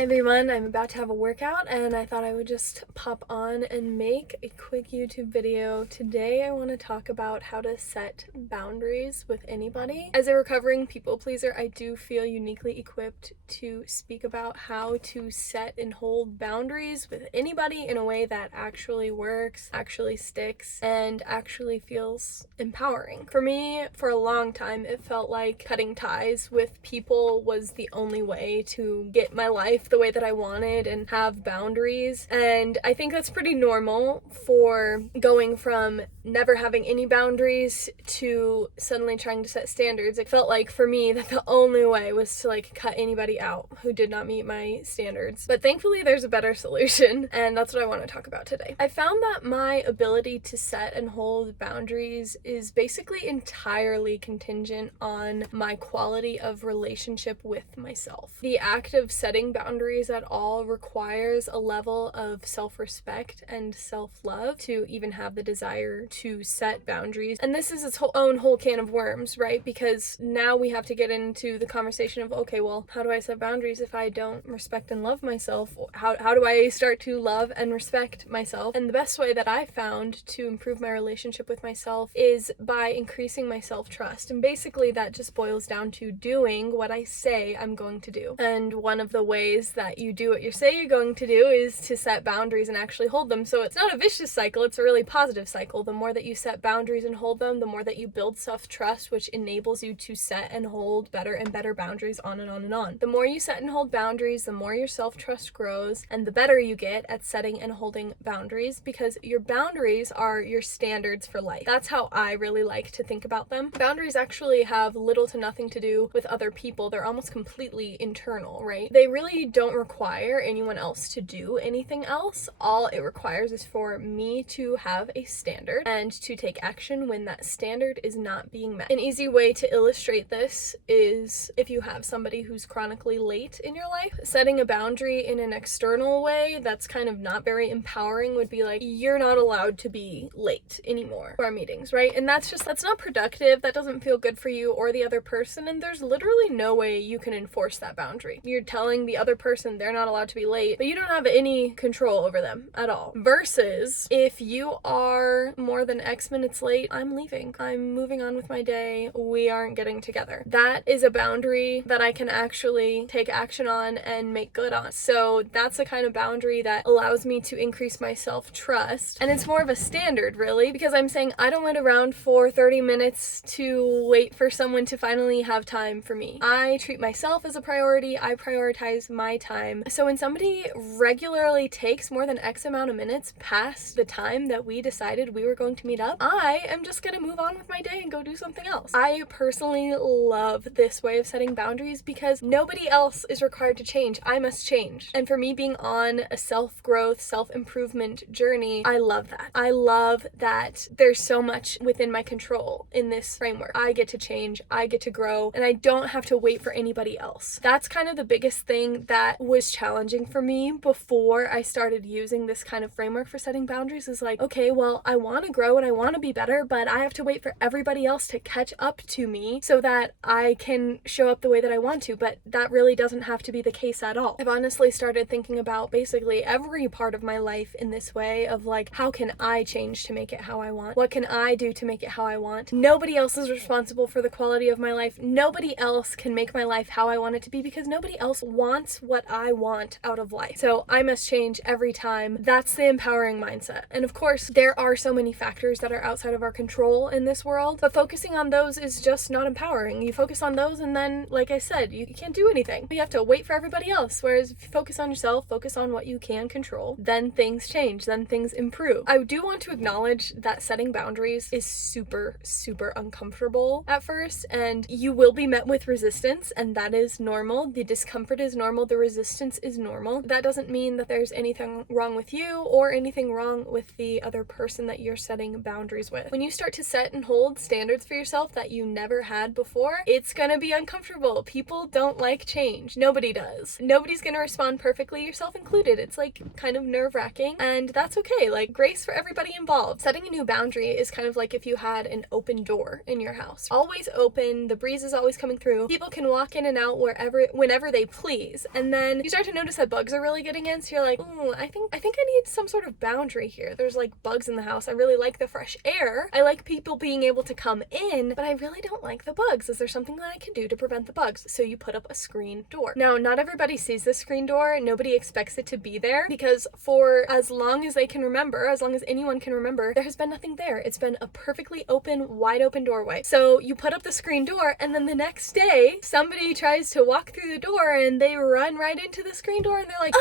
Hi everyone, I'm about to have a workout and I thought I would just pop on and make a quick YouTube video. Today I want to talk about how to set boundaries with anybody. As a recovering people pleaser, I do feel uniquely equipped to speak about how to set and hold boundaries with anybody in a way that actually works, actually sticks, and actually feels empowering. For me, for a long time, it felt like cutting ties with people was the only way to get my life the way that I wanted and have boundaries. And I think that's pretty normal for going from never having any boundaries to suddenly trying to set standards. It felt like for me that the only way was to cut anybody out who did not meet my standards. But thankfully there's a better solution, and that's what I want to talk about today. I found that my ability to set and hold boundaries is basically entirely contingent on my quality of relationship with myself. The act of setting boundaries at all requires a level of self-respect and self-love to even have the desire to set boundaries. And this is its own whole can of worms, right? Because now we have to get into the conversation of, okay, well, how do I set boundaries if I don't respect and love myself? How do I start to love and respect myself? And the best way that I found to improve my relationship with myself is by increasing my self-trust. And basically that just boils down to doing what I say I'm going to do. And one of the ways that you do what you say you're going to do is to set boundaries and actually hold them. So it's not a vicious cycle, it's a really positive cycle. The more that you set boundaries and hold them, the more that you build self-trust, which enables you to set and hold better and better boundaries on and on and on. The more you set and hold boundaries, the more your self-trust grows, and the better you get at setting and holding boundaries, because your boundaries are your standards for life. That's how I really like to think about them. Boundaries actually have little to nothing to do with other people. They're almost completely internal, right? They really don't require anyone else to do anything else. All it requires is for me to have a standard and to take action when that standard is not being met. An easy way to illustrate this is if you have somebody who's chronically late in your life. Setting a boundary in an external way that's kind of not very empowering would be like, you're not allowed to be late anymore for our meetings, right? And that's not productive. That doesn't feel good for you or the other person, and there's literally no way you can enforce that boundary. You're telling the other person they're not allowed to be late, but you don't have any control over them at all. Versus if you are more than X minutes late, I'm leaving. I'm moving on with my day. We aren't getting together. That is a boundary that I can actually take action on and make good on. So that's the kind of boundary that allows me to increase my self-trust. And it's more of a standard, really, because I'm saying I don't wait around for 30 minutes to wait for someone to finally have time for me. I treat myself as a priority. I prioritize my time. So when somebody regularly takes more than X amount of minutes past the time that we decided we were going to meet up, I am just gonna move on with my day and go do something else. I personally love this way of setting boundaries because nobody else is required to change. I must change. And for me, being on a self-growth, self-improvement journey, I love that. I love that there's so much within my control in this framework. I get to change, I get to grow, and I don't have to wait for anybody else. That's kind of the biggest thing that was challenging for me before I started using this kind of framework for setting boundaries, is like, okay, well, I want to grow and I want to be better, but I have to wait for everybody else to catch up to me so that I can show up the way that I want to. But that really doesn't have to be the case at all. I've honestly started thinking about basically every part of my life in this way of like, how can I change to make it how I want? What can I do to make it how I want? Nobody else is responsible for the quality of my life. Nobody else can make my life how I want it to be because nobody else wants what I want out of life. So I must change every time. That's the empowering mindset. And of course, there are so many factors that are outside of our control in this world, but focusing on those is just not empowering. You focus on those and then, like I said, you can't do anything. You have to wait for everybody else. Whereas if you focus on yourself, focus on what you can control, then things change, then things improve. I do want to acknowledge that setting boundaries is super, super uncomfortable at first, and you will be met with resistance, and that is normal. The discomfort is normal. The resistance is normal. That doesn't mean that there's anything wrong with you or anything wrong with the other person that you're setting boundaries with. When you start to set and hold standards for yourself that you never had before, it's gonna be uncomfortable. People don't like change. Nobody does. Nobody's gonna respond perfectly, yourself included. It's like kind of nerve-wracking, and that's okay. Like, grace for everybody involved. Setting a new boundary is kind of like if you had an open door in your house. Always open, the breeze is always coming through. People can walk in and out whenever they please. And and then you start to notice that bugs are really getting in, so you're like, ooh, I think I need some sort of boundary here. There's like bugs in the house. I really like the fresh air. I like people being able to come in, but I really don't like the bugs. Is there something that I can do to prevent the bugs? So you put up a screen door. Now, not everybody sees the screen door. Nobody expects it to be there, because for as long as they can remember, as long as anyone can remember, there has been nothing there. It's been a perfectly open, wide open doorway. So you put up the screen door, and then the next day somebody tries to walk through the door and they run right into the screen door, and they're like,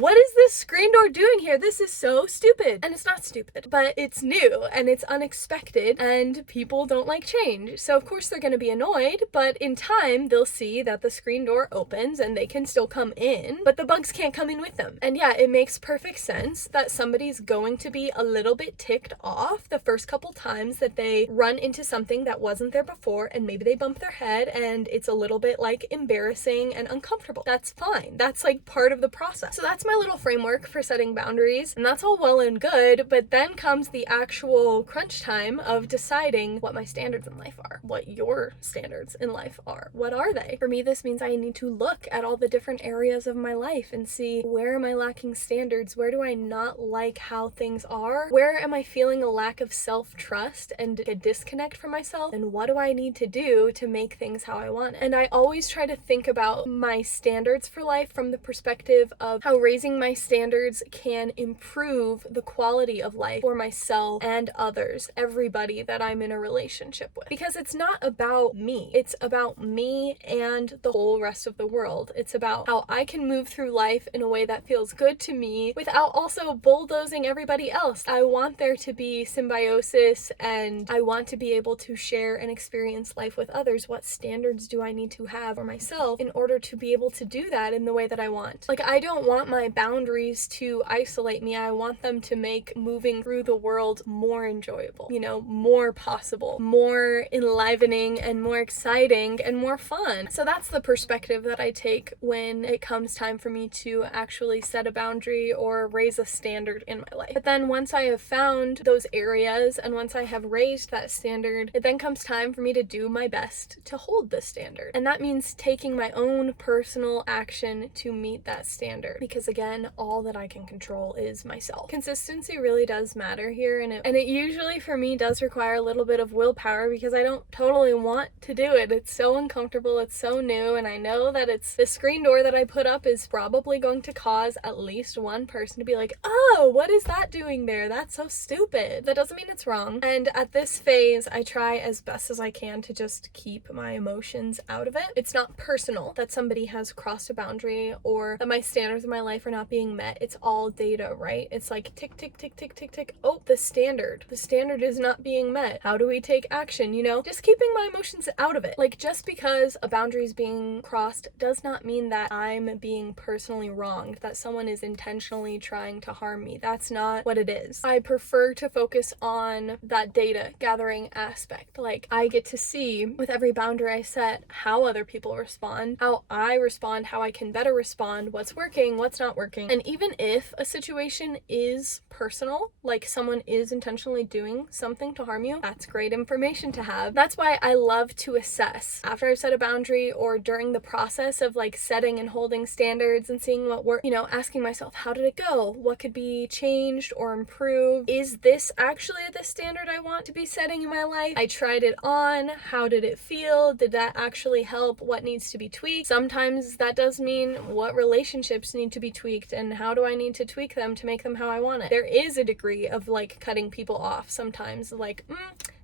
what is this screen door doing here? This is so stupid. And it's not stupid, but it's new and it's unexpected, and people don't like change. So of course they're going to be annoyed, but in time they'll see that the screen door opens and they can still come in, but the bugs can't come in with them. And yeah, it makes perfect sense that somebody's going to be a little bit ticked off the first couple times that they run into something that wasn't there before, and maybe they bump their head and it's a little bit like embarrassing and uncomfortable. That's fine. That's like part of the process. So that's my little framework for setting boundaries, and that's all well and good, but then comes the actual crunch time of deciding what my standards in life are, what your standards in life are. What are they? For me, this means I need to look at all the different areas of my life and see, where am I lacking standards? Where do I not like how things are? Where am I feeling a lack of self-trust and a disconnect from myself? And what do I need to do to make things how I want it? And I always try to think about my standards for life from the perspective of how raising my standards can improve the quality of life for myself and others, everybody that I'm in a relationship with. Because it's not about me. It's about me and the whole rest of the world. It's about how I can move through life in a way that feels good to me without also bulldozing everybody else. I want there to be symbiosis, and I want to be able to share and experience life with others. What standards do I need to have for myself in order to be able to do that in the way that I want? Like, I don't want my boundaries to isolate me. I want them to make moving through the world more enjoyable, more possible, more enlivening and more exciting and more fun. So that's the perspective that I take when it comes time for me to actually set a boundary or raise a standard in my life. But then once I have found those areas and once I have raised that standard, it then comes time for me to do my best to hold the standard. And that means taking my own personal action to meet that standard. Because again, all that I can control is myself. Consistency really does matter here, and it usually for me does require a little bit of willpower, because I don't totally want to do it. It's so uncomfortable, it's so new, and I know that it's the screen door that I put up is probably going to cause at least one person to be like, oh, what is that doing there? That's so stupid. That doesn't mean it's wrong. And at this phase, I try as best as I can to just keep my emotions out of it. It's not personal that somebody has crossed a boundary or that my standards in my life are not being met. It's all data, right? It's like tick, tick, tick, tick, tick, tick. Oh, the standard is not being met. How do we take action? Just keeping my emotions out of it. Like, just because a boundary is being crossed does not mean that I'm being personally wronged, that someone is intentionally trying to harm me. That's not what it is. I prefer to focus on that data gathering aspect. Like, I get to see with every boundary I set how other people respond, how I respond, how I can better respond, what's working, what's not working. And even if a situation is personal, like someone is intentionally doing something to harm you, that's great information to have. That's why I love to assess after I've set a boundary, or during the process of like setting and holding standards and seeing what worked, asking myself, how did it go? What could be changed or improved? Is this actually the standard I want to be setting in my life? I tried it on. How did it feel? Did that actually help? What needs to be tweaked? Sometimes that does mean what relationships need to be tweaked, and how do I need to tweak them to make them how I want it? There is a degree of like cutting people off sometimes, like,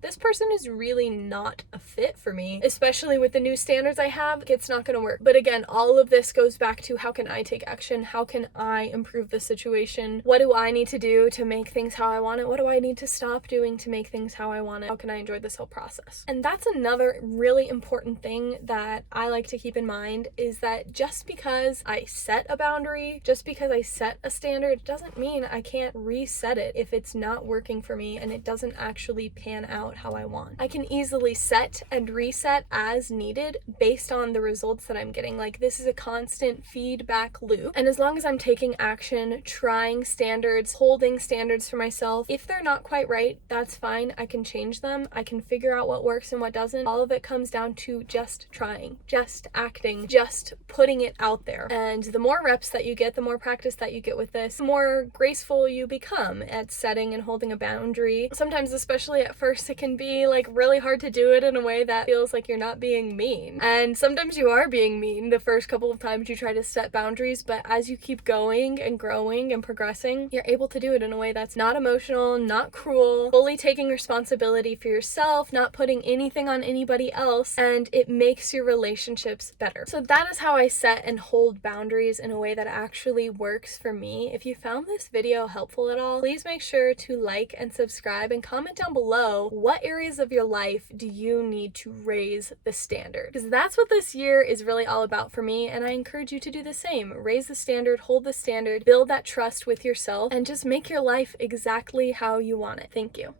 this person is really not a fit for me, especially with the new standards I have. It's not going to work. But again, all of this goes back to, how can I take action? How can I improve the situation? What do I need to do to make things how I want it? What do I need to stop doing to make things how I want it? How can I enjoy this whole process? And that's another really important thing that I like to keep in mind, is that just because I set a boundary, just because I set a standard, doesn't mean I can't reset it if it's not working for me and it doesn't actually pan out out how I want. I can easily set and reset as needed based on the results that I'm getting. Like, this is a constant feedback loop. And as long as I'm taking action, trying standards, holding standards for myself, if they're not quite right, that's fine. I can change them. I can figure out what works and what doesn't. All of it comes down to just trying, just acting, just putting it out there. And the more reps that you get, the more practice that you get with this, the more graceful you become at setting and holding a boundary. Sometimes, especially at first, it can be like really hard to do it in a way that feels like you're not being mean. And sometimes you are being mean the first couple of times you try to set boundaries, but as you keep going and growing and progressing, you're able to do it in a way that's not emotional, not cruel, fully taking responsibility for yourself, not putting anything on anybody else, and it makes your relationships better. So that is how I set and hold boundaries in a way that actually works for me. If you found this video helpful at all, please make sure to like and subscribe and comment down below what areas of your life do you need to raise the standard, because that's what this year is really all about for me, and I encourage you to do the same. Raise the standard, hold the standard, build that trust with yourself, and just make your life exactly how you want it. Thank you.